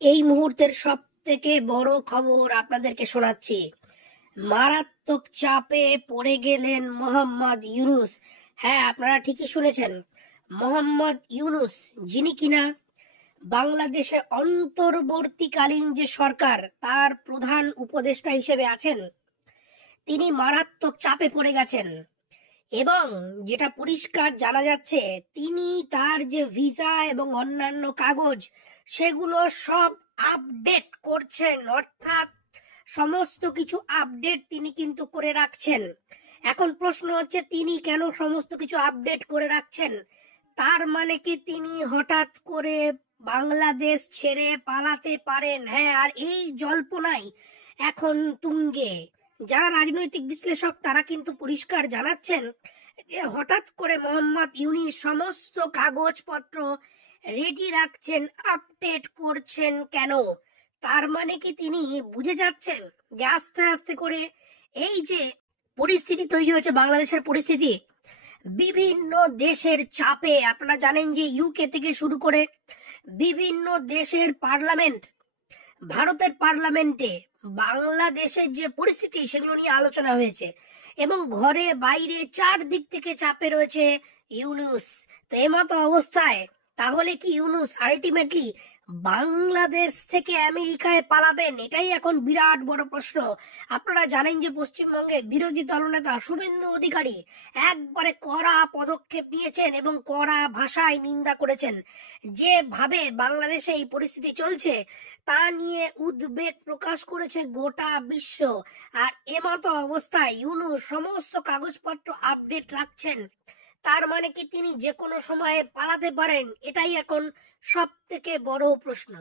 এই মুহূর্তের সব থেকে বড় খবর আপনাদেরকে শোনাচ্ছি। মারাত্মক চাপে পড়ে গেলেন মোহাম্মদ ইউনুস। হ্যাঁ, আপনারা ঠিকই শুনেছেন, মোহাম্মদ ইউনুস, যিনি কিনা বাংলাদেশে অন্তর্বর্তীকালীন যে সরকার তার প্রধান উপদেষ্টা হিসেবে আছেন, তিনি মারাত্মক চাপে পড়ে গেছেন। এবং যেটা পরিষ্কার জানা যাচ্ছে, তিনি তার যে ভিসা এবং অন্যান্য কাগজ সেগুলো সব আপডেট করছেন, অর্থাৎ সমস্ত কিছু আপডেট তিনি কিন্তু করে রাখছেন। এখন প্রশ্ন হচ্ছে, তিনি কেন সমস্ত কিছু আপডেট করে রাখছেন? তার মানে কি তিনি হঠাৎ করে বাংলাদেশ ছেড়ে পালাতে পারেন? হ্যাঁ, আর এই জল্পনাই এখন তুঙ্গে। যারা রাজনৈতিক বিশ্লেষক তারা কিন্তু পরিষ্কার জানাচ্ছেন যে হঠাৎ করে মোহাম্মদ ইউনুস সমস্ত কাগজপত্র রেডি রাখছেন, আপডেট করছেন কেন? তার মানে কি তিনি বুঝে যাচ্ছেন যে আস্তে আস্তে করে এই যে পরিস্থিতি তৈরি হয়েছে, বাংলাদেশের পরিস্থিতি বিভিন্ন দেশের চাপে, আপনারা জানেন যে ইউকে থেকে শুরু করে বিভিন্ন দেশের পার্লামেন্ট, ভারতের পার্লামেন্টে বাংলাদেশের যে পরিস্থিতি সেগুলো নিয়ে আলোচনা হয়েছে এবং ঘরে বাইরে চারদিক থেকে চাপে রয়েছে ইউনুস। তো এমতো অবস্থায় তাহলে কি ইউনুস আলটিমেটলি বাংলাদেশ থেকে আমেরিকায় পালাবেন? এটাই এখন বিরাট বড় প্রশ্ন। আপনারা জানেন যে পশ্চিমবঙ্গে বিরোধী দলনেতা শুভেন্দু অধিকারী একবারে কড়া পদক্ষেপ নিয়েছেন এবং কড়া ভাষায় নিন্দা করেছেন। যেভাবে বাংলাদেশে এই পরিস্থিতি চলছে তা নিয়ে উদ্বেগ প্রকাশ করেছে গোটা বিশ্ব। আর এমতো অবস্থায় ইউনুস সমস্ত কাগজপত্র আপডেট রাখছেন, তার মানে কি তিনি যে কোনো সময়ে পালাতে পারেন? এটাই এখন সব থেকে বড় প্রশ্ন।